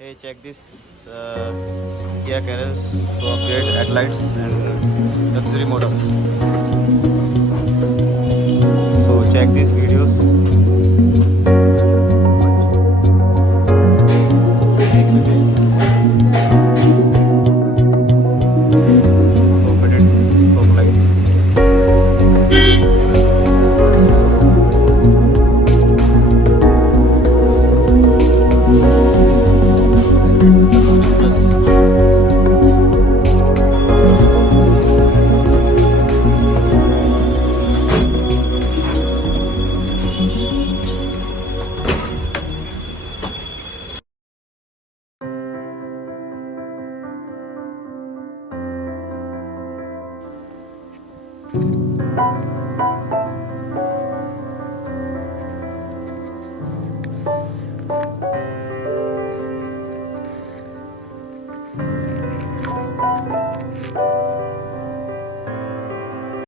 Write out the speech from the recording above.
Hey, check this Kia Carens to upgrade headlights and luxury model. So check these videos. Open it, stop light.